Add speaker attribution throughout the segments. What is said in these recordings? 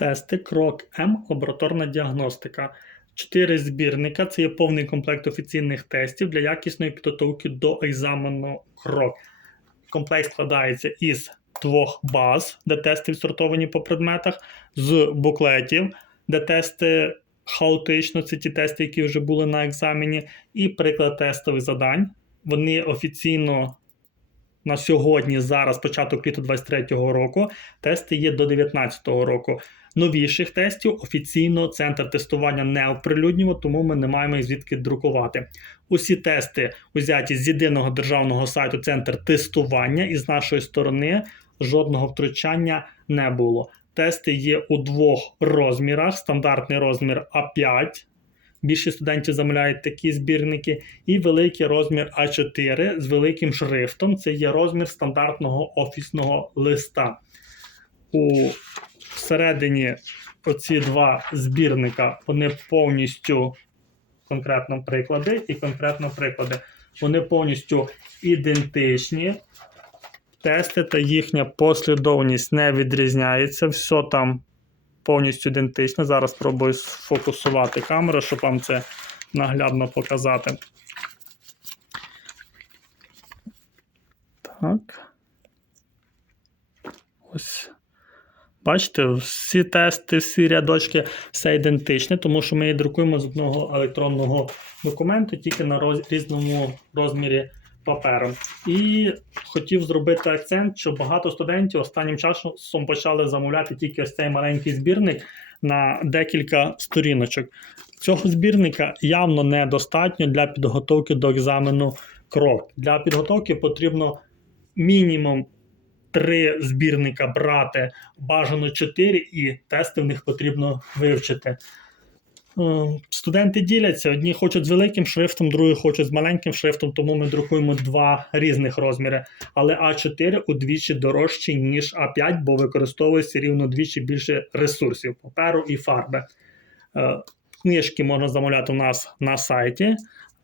Speaker 1: Тести, крок М, лабораторна діагностика. Чотири збірника це є повний комплект офіційних тестів для якісної підготовки до екзамену крок. Комплект складається із двох баз, де тести відсортовані по предметах, з буклетів, де тести хаотично, це ті тести, які вже були на екзамені, і приклад тестових завдань. Вони офіційно на сьогодні, зараз, початок літа 23-го року, тести є до 19-го року. Новіших тестів офіційно центр тестування не оприлюднював, тому ми не маємо їх звідки друкувати. Усі тести узяті з єдиного державного сайту Центр тестування, і з нашої сторони жодного втручання не було. Тести є у двох розмірах: стандартний розмір А5. Більшість студентів замовляють такі збірники, і великий розмір А4 з великим шрифтом. Це є розмір стандартного офісного листа. У всередині оці два збірника вони повністю конкретно приклади і конкретно приклади. Вони повністю ідентичні. Тести та їхня послідовність не відрізняється. Все там повністю ідентично. Зараз спробую сфокусувати камеру, щоб вам це наглядно показати. Так. Ось. Бачите, всі тести, всі рядочки, все ідентичне, тому що ми її друкуємо з одного електронного документу, тільки на роз, різному розмірі паперу. І хотів зробити акцент, що багато студентів останнім часом почали замовляти тільки ось цей маленький збірник на декілька сторіночок. Цього збірника явно недостатньо для підготовки до екзамену крок. Для підготовки потрібно мінімум три збірника брати, бажано чотири, і тести в них потрібно вивчити. Студенти діляться, одні хочуть з великим шрифтом, другі хочуть з маленьким шрифтом, тому ми друкуємо два різних розміри. Але А4 удвічі дорожчі, ніж А5, бо використовується рівно двічі більше ресурсів паперу і фарби. Е, Книжки можна замовляти у нас на сайті,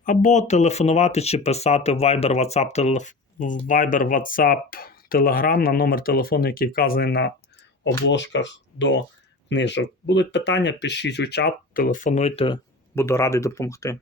Speaker 1: або телефонувати чи писати в Viber, WhatsApp, телеф... Viber, WhatsApp, Telegram на номер телефону, який вказаний на обложках до книжок. Будуть питання, пишіть у чат, телефонуйте, буду радий допомогти.